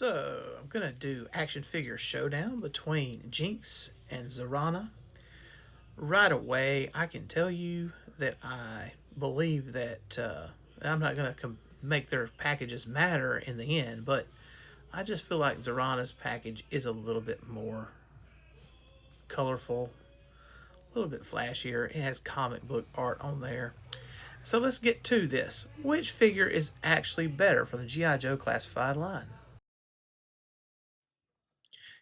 So, I'm going to do action figure showdown between Jinx and Zarana. Right away, I can tell you that I believe that I'm not going to make their packages matter in the end, but I just feel like Zarana's package is a little bit more colorful, a little bit flashier. It has comic book art on there. So let's get to this. Which figure is actually better from the G.I. Joe classified line?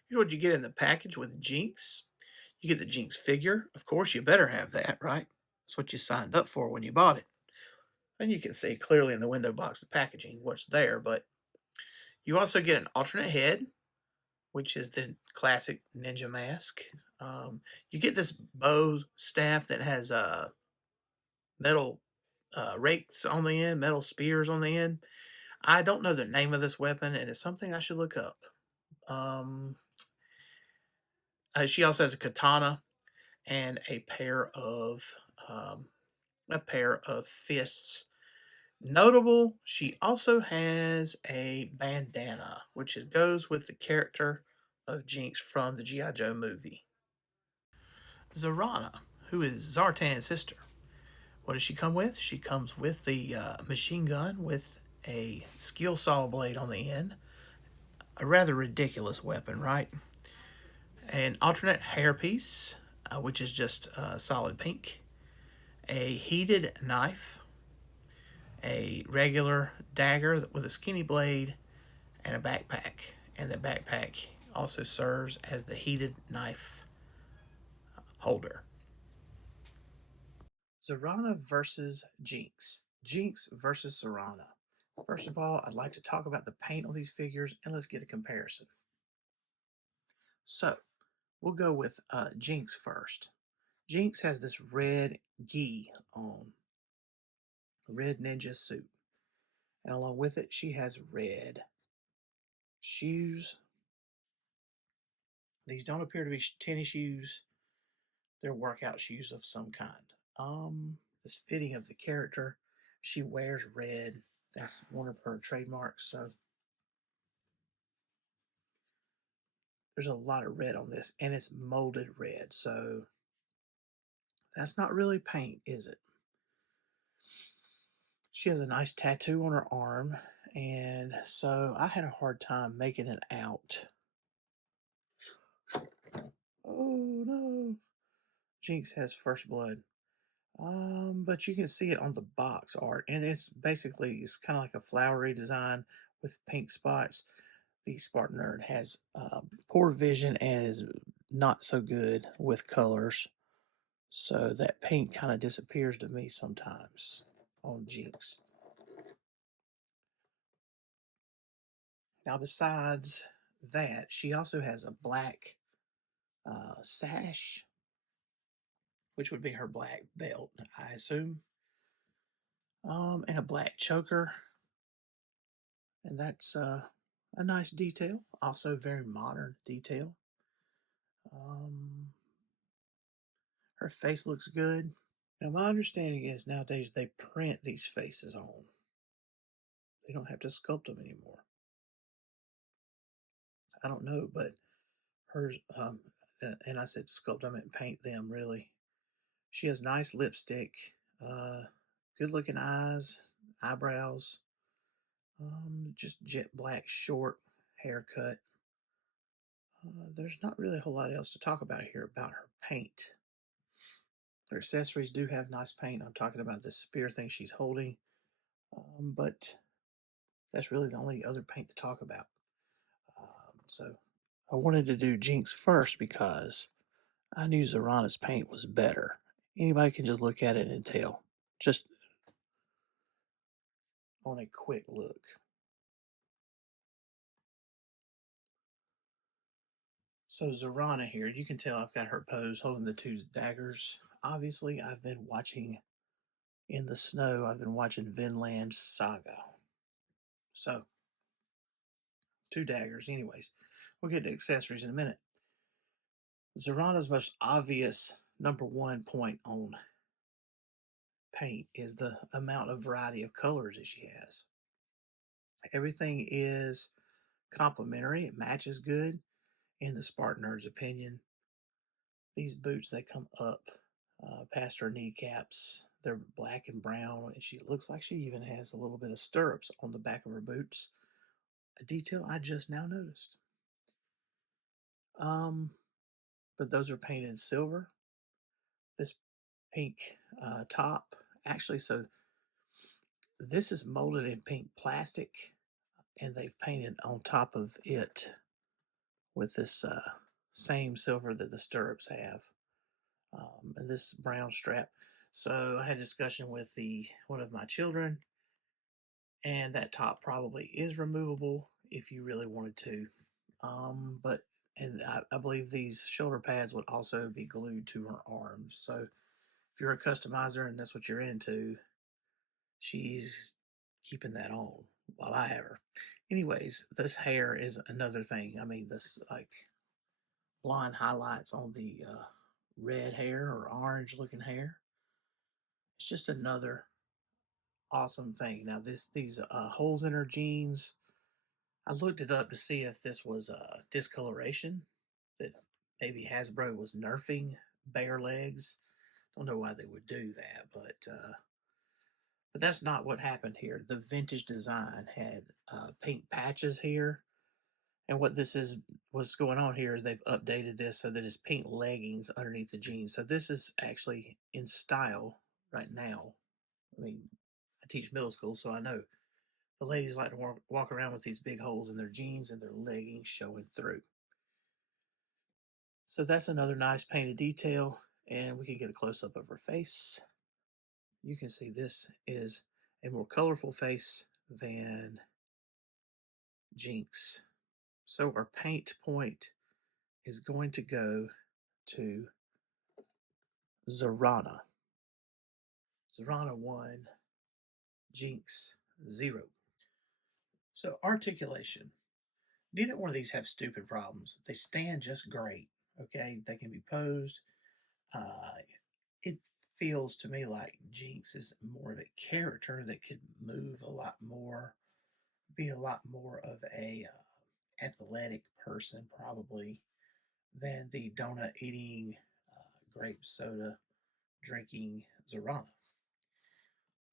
Here's what you get in the package with Jinx. You get the Jinx figure. Of course, you better have that, right? That's what you signed up for when you bought it. And you can see clearly in the window box the packaging what's there, but you also get an alternate head, which is the classic ninja mask. You get this bow staff that has metal rakes on the end, metal spears on the end. I don't know the name of this weapon, and it's something I should look up. Um, she also has a katana and um, a pair of fists. Notable, she also has a bandana, goes with the character of Jinx from the G.I. Joe movie. Zarana, who is Zartan's sister. What does she come with? She comes with the machine gun with a skill saw blade on the end. A rather ridiculous weapon, right? An alternate hairpiece, which is just solid pink. A heated knife, a regular dagger with a skinny blade, and a backpack. And the backpack also serves as the heated knife holder. Zarana versus Jinx. Jinx versus Zarana. First of all, I'd like to talk about the paint on these figures and let's get a comparison. So, we'll go with Jinx first. Jinx has this red gi on, a red ninja suit. And along with it, she has red shoes. These don't appear to be tennis shoes. They're workout shoes of some kind. This fitting of the character. She wears red. That's one of her trademarks. So there's a lot of red on this, and it's molded red. So that's not really paint, is it? She has a nice tattoo on her arm, and so I had a hard time making it out. Oh no. Jinx has first blood. But you can see it on the box art, and it's kind of like a flowery design with pink spots. The SpartanNerd has poor vision and is not so good with colors, so that pink kind of disappears to me sometimes on Jinx. Now, besides that, she also has a black sash, which would be her black belt, I assume, and a black choker, and that's a nice detail, also very modern detail. Um, her face looks good. Now, my understanding is nowadays they print these faces on. They don't have to sculpt them anymore. I don't know, but hers, and I said sculpt them and paint them, really. She has nice lipstick, uh, good looking eyes, eyebrows, just jet black short haircut. There's not really a whole lot else to talk about here about her paint. Her accessories do have nice paint. I'm talking about this spear thing she's holding, but that's really the only other paint to talk about. So I wanted to do Jinx first because I knew Zarana's paint was better. Anybody can just look at it and tell, just on a quick look. So Zarana here, you can tell I've got her pose holding the two daggers. Obviously, I've been watching in the snow. I've been watching Vinland Saga. So, two daggers. Anyways, we'll get to accessories in a minute. Zarana's most obvious number one point on paint is the amount of variety of colors that she has. Everything is complementary. It matches good. In the SpartanNerd's opinion, these boots, they come up past her kneecaps. They're black and brown, and she looks like she even has a little bit of stirrups on the back of her boots. A detail I just now noticed. Um, but those are painted silver. This pink top, actually, so this is molded in pink plastic, and they've painted on top of it with this same silver that the stirrups have, and this brown strap. So I had a discussion with the one of my children, and that top probably is removable if you really wanted to. But and I believe these shoulder pads would also be glued to her arms. So if you're a customizer and that's what you're into, she's keeping that on while I have her. Anyways, this hair is another thing. I mean, this like blonde highlights on the red hair or orange looking hair. It's just another awesome thing. Now these holes in her jeans, I looked it up to see if this was discoloration, that maybe Hasbro was nerfing bare legs. Don't know why they would do that, but that's not what happened here. The vintage design had pink patches here, and what this is, what's going on here is they've updated this so that it's pink leggings underneath the jeans. So this is actually in style right now. I mean, I teach middle school, so I know the ladies like to walk around with these big holes in their jeans and their leggings showing through. So that's another nice painted detail, and we can get a close up of her face. You can see this is a more colorful face than Jinx. So our paint point is going to go to Zarana. Zarana 1, Jinx 0. So articulation. Neither one of these have stupid problems. They stand just great. Okay, they can be posed. Uh, it feels to me like Jinx is more of a character that could move a lot more, be a lot more of a athletic person probably than the donut eating, grape soda drinking Zarana.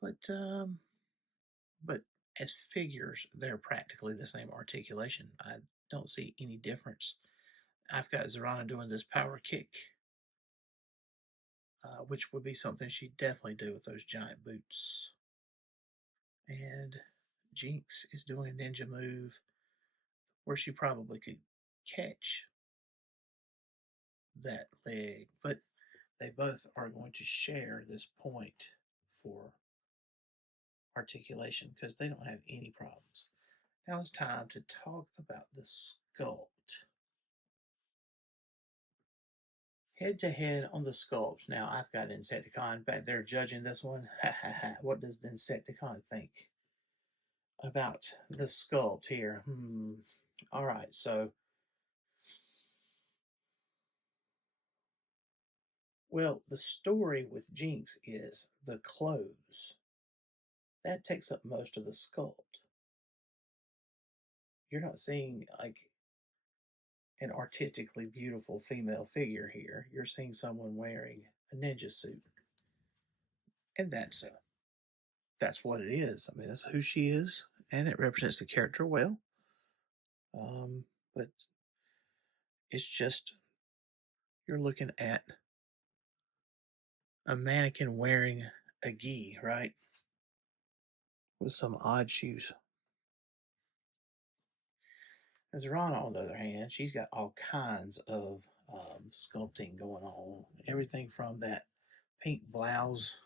But but as figures, they're practically the same articulation. I don't see any difference. I've got Zarana doing this power kick, which would be something she'd definitely do with those giant boots. And Jinx is doing a ninja move where she probably could catch that leg, but they both are going to share this point for articulation because they don't have any problems. Now it's time to talk about the sculpt. Head to head on the sculpt. Now I've got Insecticon back there judging this one. What does the Insecticon think about the sculpt here? All right, so well, the story with Jinx is the clothes. That takes up most of the sculpt. You're not seeing like an artistically beautiful female figure here. You're seeing someone wearing a ninja suit, and that's what it is. I mean, that's who she is, and it represents the character well. But it's just you're looking at a mannequin wearing a gi, right, with some odd shoes. Zarana, on the other hand, she's got all kinds of sculpting going on. Everything from that pink blouse.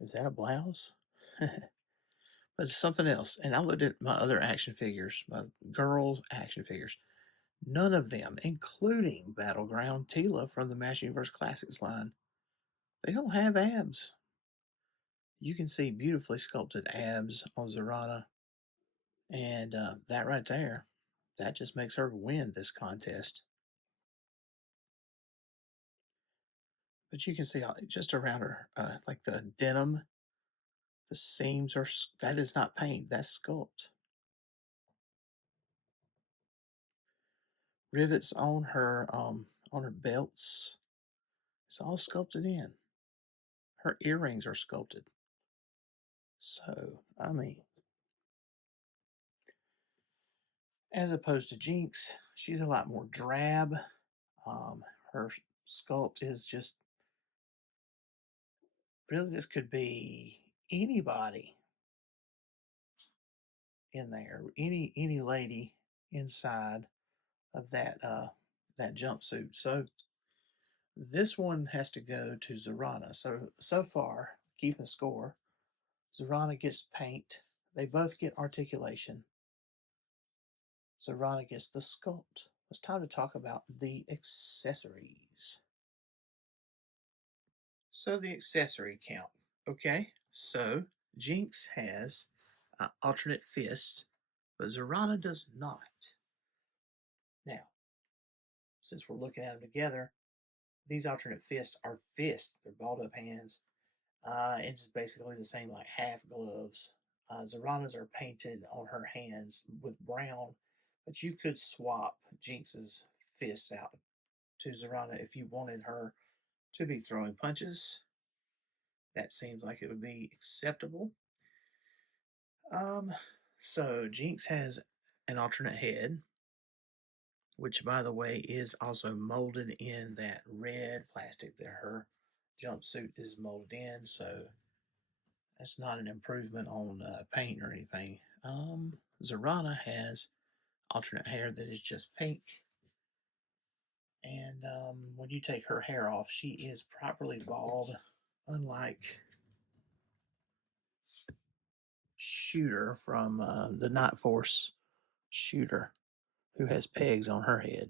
Is that a blouse? But it's something else. And I looked at my other action figures, my girl action figures. None of them, including Battleground Tila from the Master Universe Classics line, they don't have abs. You can see beautifully sculpted abs on Zarana. And that right there, that just makes her win this contest. But you can see just around her, like the denim, the seams are, that is not paint, that's sculpt. rivets on her belts. It's all sculpted in. Her earrings are sculpted. So, I mean, as opposed to Jinx, she's a lot more drab. Her sculpt is just really, this could be anybody in there, any lady inside of that jumpsuit. So this one has to go to Zarana. So far, keeping score, Zarana gets paint. They both get articulation. Zarana gets the sculpt. It's time to talk about the accessories. So the accessory count. Okay, so Jinx has alternate fist, but Zarana does not. Now, since we're looking at them together, these alternate fists are fists. They're balled up hands. It's basically the same like half gloves. Zarana's are painted on her hands with brown, but you could swap Jinx's fists out to Zarana if you wanted her to be throwing punches. That seems like it would be acceptable. Um, so Jinx has an alternate head, which by the way is also molded in that red plastic that her jumpsuit is molded in. So that's not an improvement on paint or anything. Zarana has alternate hair that is just pink. And when you take her hair off, she is properly bald, unlike Shooter from the Night Force Shooter, who has pegs on her head.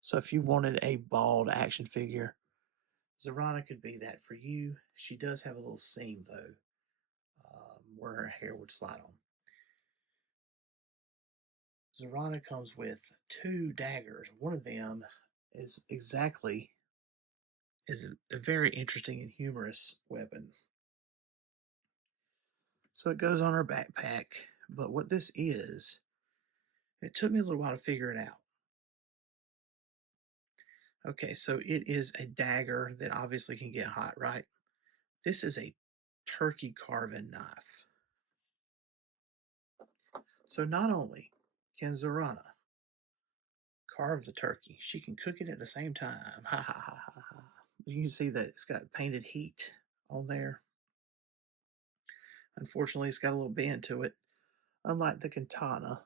So if you wanted a bald action figure, Zarana could be that for you. She does have a little seam, though, where her hair would slide on. Zarana comes with two daggers. One of them is a very interesting and humorous weapon. So it goes on her backpack. But what this is, it took me a little while to figure it out. Okay, so it is a dagger that obviously can get hot, right? This is a turkey carving knife. So not only can Zarana carve the turkey, she can cook it at the same time. Ha ha ha ha ha. You can see that it's got painted heat on there. Unfortunately, it's got a little bend to it. Unlike the katana,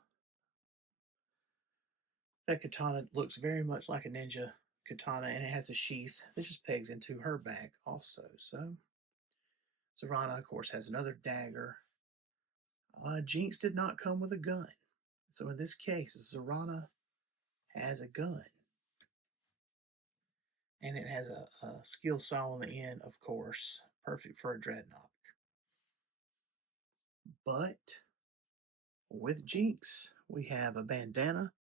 that katana looks very much like a ninja katana, and it has a sheath that just pegs into her back also. So Zarana, of course, has another dagger. Jinx did not come with a gun. So in this case, Zarana has a gun. And it has a skill saw on the end, of course, perfect for a dreadnought. But with Jinx, we have a bandana,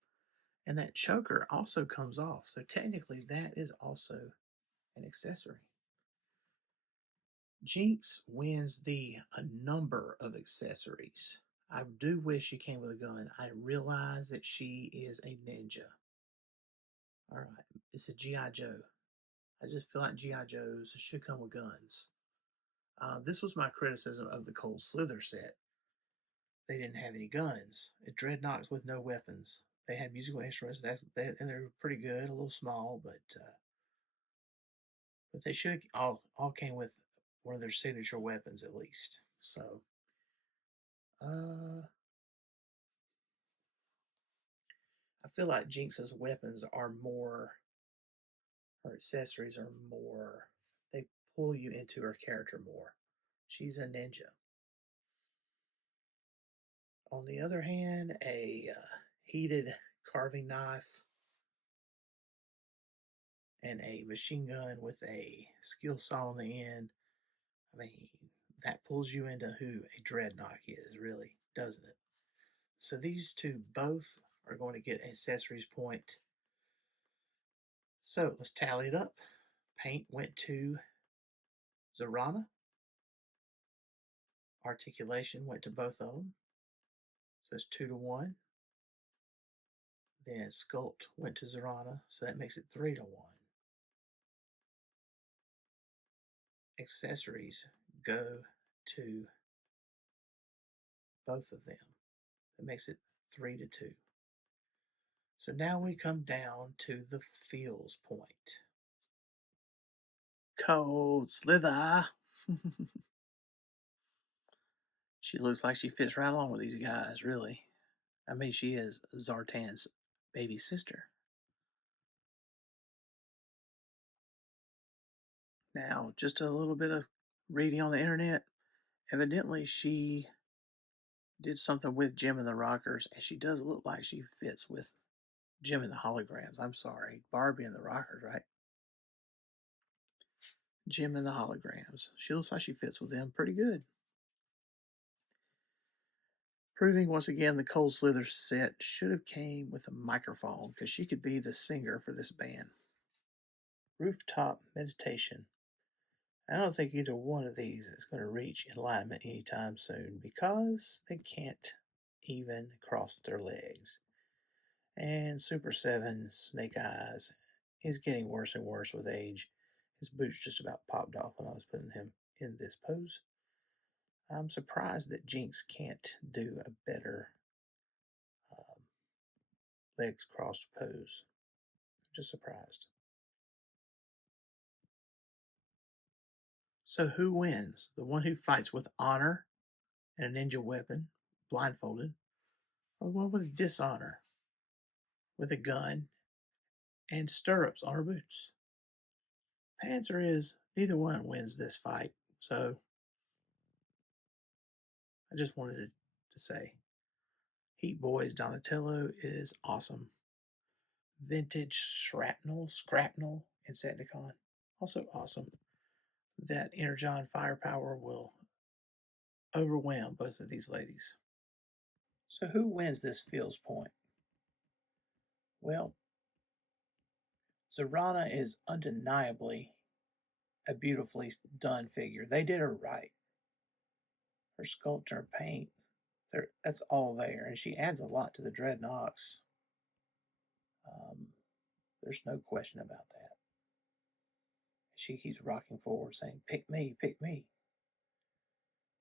and that choker also comes off. So technically, that is also an accessory. Jinx wins a number of accessories. I do wish she came with a gun. I realize that she is a ninja. All right, it's a G.I. Joe. I just feel like G.I. Joes should come with guns. This was my criticism of the Cold Slither set. They didn't have any guns. It dreadnoughts with no weapons. They had musical instruments, and they were pretty good, a little small, but they should have all came with one of their signature weapons at least. So, I feel like Jinx's weapons are more, her accessories are more. They pull you into her character more. She's a ninja. On the other hand, a heated carving knife and a machine gun with a skill saw on the end. I mean, that pulls you into who a dreadnought is, really, doesn't it? So these two both are going to get accessories point. So let's tally it up. Paint went to Zarana. Articulation went to both of them. So it's 2-1. Then Sculpt went to Zarana, so that makes it 3-1. Accessories go to both of them. That makes it 3-2. So now we come down to the feels point. Cold Slither. She looks like she fits right along with these guys, really. I mean, she is Zartan's baby sister. Now, just a little bit of reading on the internet. Evidently, she did something with Jim and the Rockers, and she does look like she fits with Jim and the Holograms. I'm sorry, Barbie and the Rockers, right? Jim and the Holograms. She looks like she fits with them pretty good. Proving once again the Cold Slither set should have came with a microphone because she could be the singer for this band. Rooftop Meditation. I don't think either one of these is going to reach enlightenment anytime soon because they can't even cross their legs. And Super 7 Snake Eyes is getting worse and worse with age. His boots just about popped off when I was putting him in this pose. I'm surprised that Jinx can't do a better legs crossed pose. Just surprised. So who wins? The one who fights with honor and a ninja weapon, blindfolded, or the one with dishonor, with a gun and stirrups on her boots? The answer is neither one wins this fight. So I just wanted to say Heat Boys Donatello is awesome. Vintage Scrapnel Insecticon, also awesome. That Energon firepower will overwhelm both of these ladies. So who wins this feels point? Well, Zarana is undeniably a beautifully done figure. They did her right. Her sculpture and paint, that's all there. And she adds a lot to the Dreadnoks. There's no question about that. She keeps rocking forward saying, pick me, pick me.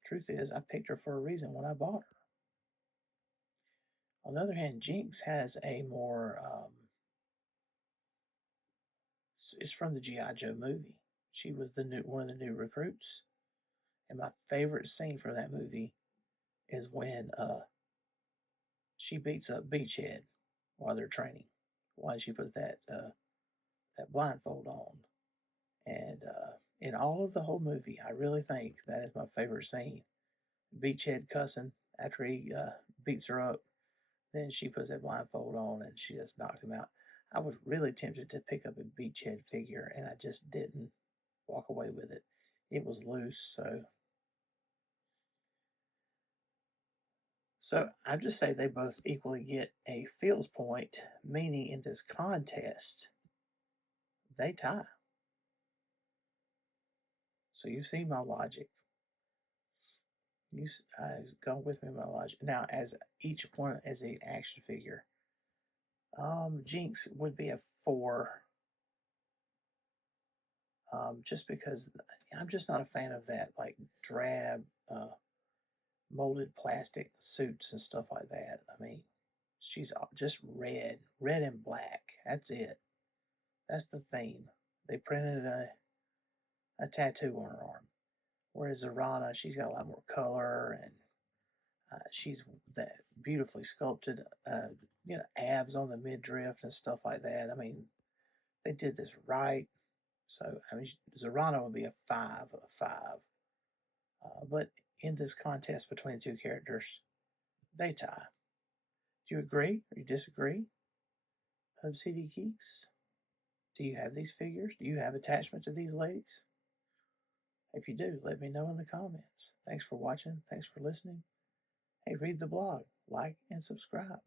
Truth is, I picked her for a reason when I bought her. On the other hand, Jinx has a more, it's from the G.I. Joe movie. She was one of the new recruits. And my favorite scene for that movie is when she beats up Beachhead while they're training. While she puts that blindfold on. And in all of the whole movie, I really think that is my favorite scene. Beachhead cussing after he beats her up. Then she puts that blindfold on and she just knocks him out. I was really tempted to pick up a Beachhead figure and I just didn't walk away with it. It was loose, so I just say they both equally get a feels point, meaning in this contest, they tie. So you see my logic. You've gone with me in my logic. Now, as each one as an action figure, Jinx would be a 4. Just because I'm just not a fan of that, like drab, molded plastic suits and stuff like that. I mean, she's just red and black. That's it. That's the theme. They printed a tattoo on her arm. Whereas Zarana, she's got a lot more color and she's that beautifully sculpted, abs on the midriff and stuff like that. I mean, they did this right. So, I mean, Zarana would be a 5 of 5. But in this contest between the two characters, they tie. Do you agree or you disagree? Hub City Geeks, do you have these figures? Do you have attachment to these ladies? If you do, let me know in the comments. Thanks for watching. Thanks for listening. Hey, read the blog, like, and subscribe.